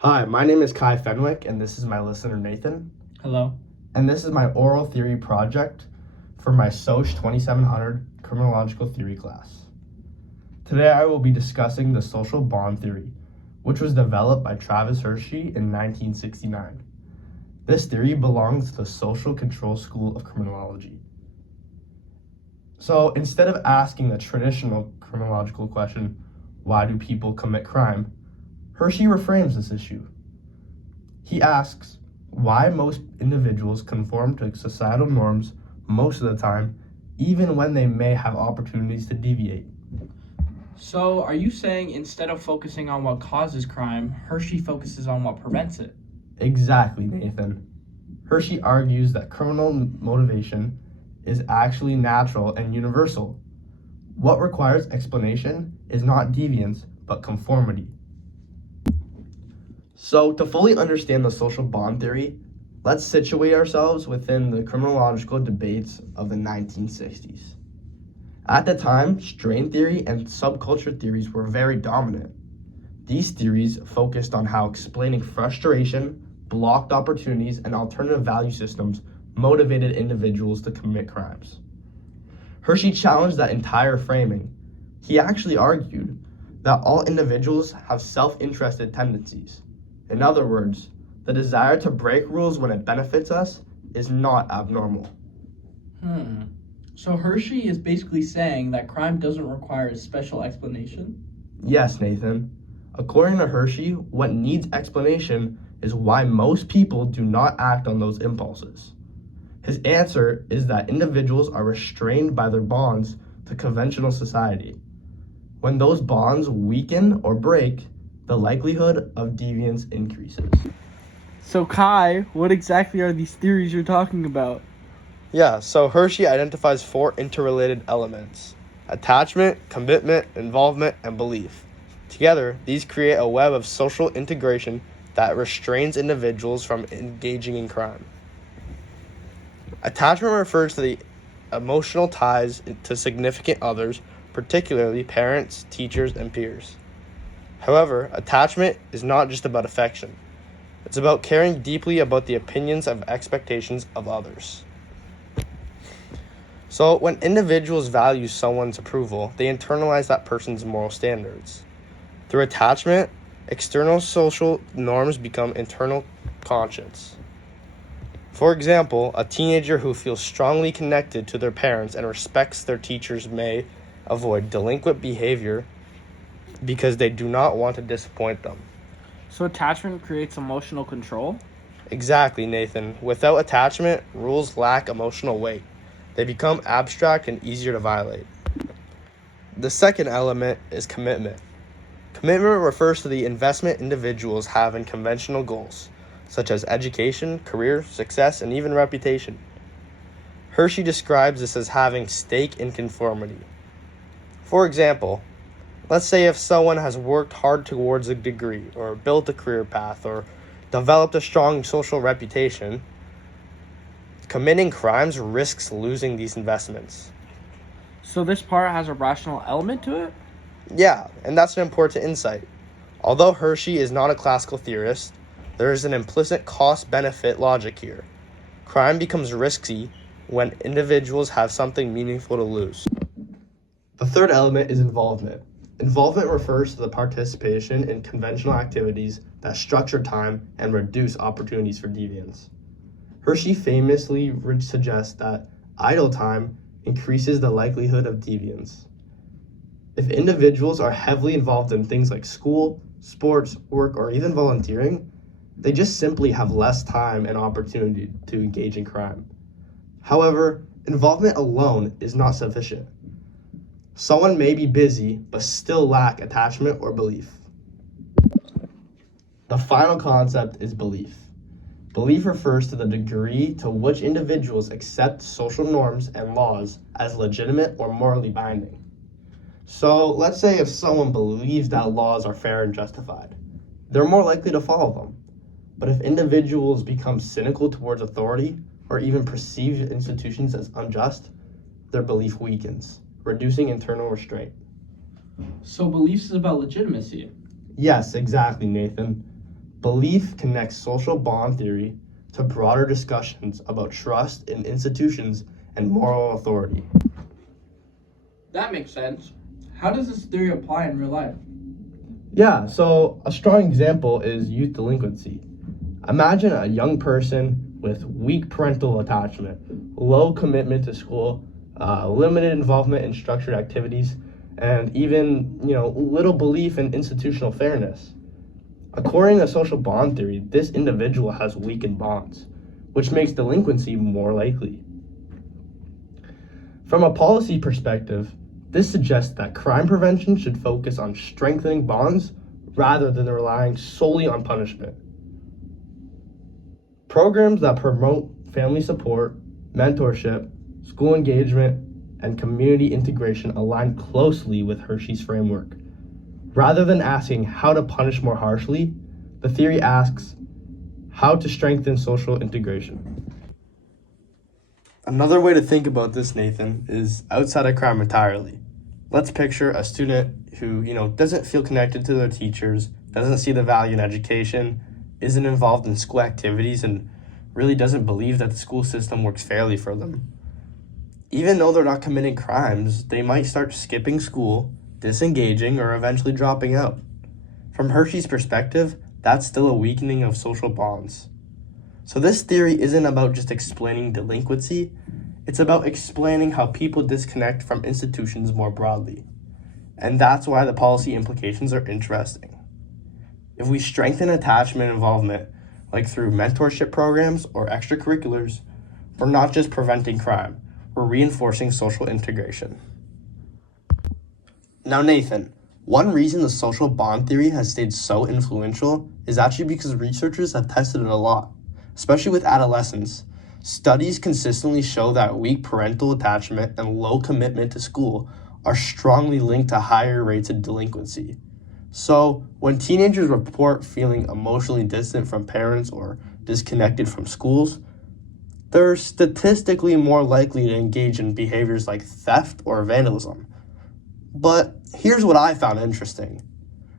Hi, my name is Kai Fenwick, and this is my listener Nathan. Hello. And this is my oral theory project for my SOC2700 criminological theory class. Today I will be discussing the social bond theory, which was developed by Travis Hershey in 1969. This theory belongs to the social control school of criminology. So instead of asking the traditional criminological question, why do people commit crime, Hershey reframes this issue. He asks why most individuals conform to societal norms most of the time, even when they may have opportunities to deviate. So, are you saying instead of focusing on what causes crime, Hershey focuses on what prevents it? Exactly, Nathan. Hershey argues that criminal motivation is actually natural and universal. What requires explanation is not deviance, but conformity. So, to fully understand the social bond theory, let's situate ourselves within the criminological debates of the 1960s. At the time, strain theory and subculture theories were very dominant. These theories focused on how explaining frustration, blocked opportunities, and alternative value systems motivated individuals to commit crimes. Hershey challenged that entire framing. He actually argued that all individuals have self-interested tendencies. In other words, the desire to break rules when it benefits us is not abnormal. So Hershey is basically saying that crime doesn't require a special explanation? Yes, Nathan. According to Hershey, what needs explanation is why most people do not act on those impulses. His answer is that individuals are restrained by their bonds to conventional society. When those bonds weaken or break, the likelihood of deviance increases. So Kai, what exactly are these theories you're talking about? Yeah, so Hershey identifies 4 interrelated elements: attachment, commitment, involvement, and belief. Together, these create a web of social integration that restrains individuals from engaging in crime. Attachment refers to the emotional ties to significant others, particularly parents, teachers, and peers. However, attachment is not just about affection. It's about caring deeply about the opinions and expectations of others. So, when individuals value someone's approval, they internalize that person's moral standards. Through attachment, external social norms become internal conscience. For example, a teenager who feels strongly connected to their parents and respects their teachers may avoid delinquent behavior because they do not want to disappoint them. So attachment creates emotional control? Exactly, Nathan. Without attachment, rules lack emotional weight. They become abstract and easier to violate. The second element is commitment. Commitment refers to the investment individuals have in conventional goals, such as education, career, success, and even reputation. Hershey describes this as having stake in conformity. For example, let's say if someone has worked hard towards a degree, or built a career path, or developed a strong social reputation, committing crimes risks losing these investments. So this part has a rational element to it? Yeah, and that's an important insight. Although Hershey is not a classical theorist, there is an implicit cost-benefit logic here. Crime becomes risky when individuals have something meaningful to lose. The third element is involvement. Involvement refers to the participation in conventional activities that structure time and reduce opportunities for deviance. Hershey famously suggests that idle time increases the likelihood of deviance. If individuals are heavily involved in things like school, sports, work, or even volunteering, they just simply have less time and opportunity to engage in crime. However, involvement alone is not sufficient. Someone may be busy, but still lack attachment or belief. The final concept is belief. Belief refers to the degree to which individuals accept social norms and laws as legitimate or morally binding. So, let's say if someone believes that laws are fair and justified, they're more likely to follow them. But if individuals become cynical towards authority or even perceive institutions as unjust, their belief weakens, reducing internal restraint. So beliefs is about legitimacy? Yes, exactly, Nathan. Belief connects social bond theory to broader discussions about trust in institutions and moral authority. That makes sense. How does this theory apply in real life? Yeah, so a strong example is youth delinquency. Imagine a young person with weak parental attachment, low commitment to school, limited involvement in structured activities, and even, little belief in institutional fairness. According to social bond theory, this individual has weakened bonds, which makes delinquency more likely. From a policy perspective, this suggests that crime prevention should focus on strengthening bonds rather than relying solely on punishment. Programs that promote family support, mentorship, school engagement, and community integration align closely with Hershey's framework. Rather than asking how to punish more harshly, the theory asks how to strengthen social integration. Another way to think about this, Nathan, is outside of crime entirely. Let's picture a student who, doesn't feel connected to their teachers, doesn't see the value in education, isn't involved in school activities, and really doesn't believe that the school system works fairly for them. Even though they're not committing crimes, they might start skipping school, disengaging, or eventually dropping out. From Hershey's perspective, that's still a weakening of social bonds. So this theory isn't about just explaining delinquency, it's about explaining how people disconnect from institutions more broadly. And that's why the policy implications are interesting. If we strengthen attachment involvement, like through mentorship programs or extracurriculars, we're not just preventing crime, we're reinforcing social integration. Now, Nathan, one reason the social bond theory has stayed so influential is actually because researchers have tested it a lot, especially with adolescents. Studies consistently show that weak parental attachment and low commitment to school are strongly linked to higher rates of delinquency. So, when teenagers report feeling emotionally distant from parents or disconnected from schools, they're statistically more likely to engage in behaviors like theft or vandalism. But here's what I found interesting.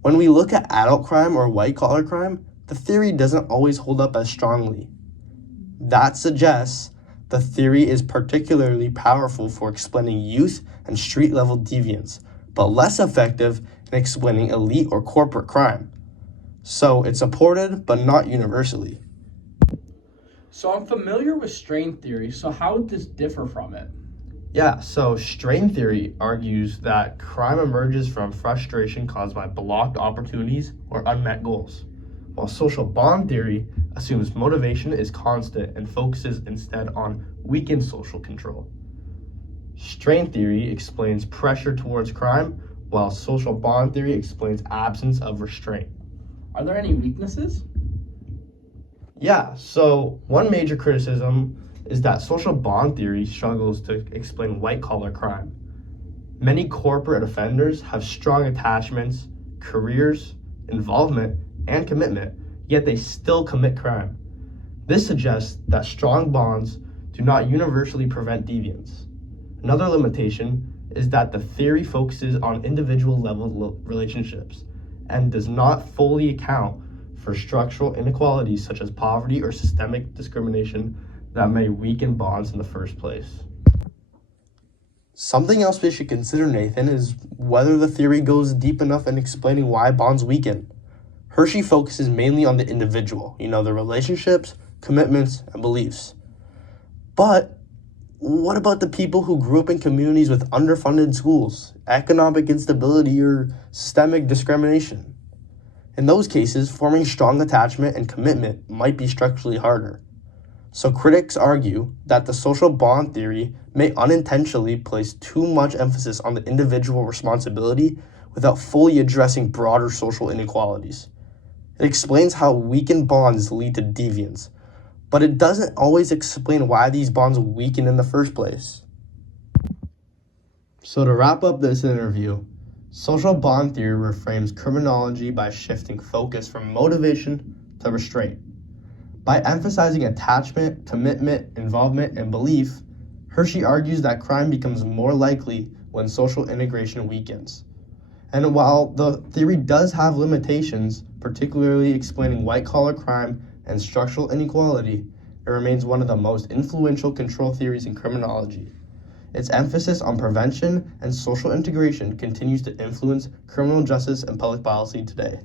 When we look at adult crime or white-collar crime, the theory doesn't always hold up as strongly. That suggests the theory is particularly powerful for explaining youth and street-level deviance, but less effective in explaining elite or corporate crime. So it's supported, but not universally. So I'm familiar with strain theory, so how would this differ from it? Yeah, so strain theory argues that crime emerges from frustration caused by blocked opportunities or unmet goals, while social bond theory assumes motivation is constant and focuses instead on weakened social control. Strain theory explains pressure towards crime, while social bond theory explains absence of restraint. Are there any weaknesses? Yeah, so one major criticism is that social bond theory struggles to explain white-collar crime. Many corporate offenders have strong attachments, careers, involvement, and commitment, yet they still commit crime. This suggests that strong bonds do not universally prevent deviance. Another limitation is that the theory focuses on individual-level relationships and does not fully account for structural inequalities such as poverty or systemic discrimination that may weaken bonds in the first place. Something else we should consider, Nathan, is whether the theory goes deep enough in explaining why bonds weaken. Hershey focuses mainly on the individual, the relationships, commitments, and beliefs. But what about the people who grew up in communities with underfunded schools, economic instability, or systemic discrimination? In those cases, forming strong attachment and commitment might be structurally harder. So critics argue that the social bond theory may unintentionally place too much emphasis on the individual responsibility without fully addressing broader social inequalities. It explains how weakened bonds lead to deviance, but it doesn't always explain why these bonds weaken in the first place. So to wrap up this interview, social bond theory reframes criminology by shifting focus from motivation to restraint. By emphasizing attachment, commitment, involvement, and belief, Hershey argues that crime becomes more likely when social integration weakens. And while the theory does have limitations, particularly explaining white-collar crime and structural inequality, it remains one of the most influential control theories in criminology. Its emphasis on prevention and social integration continues to influence criminal justice and public policy today.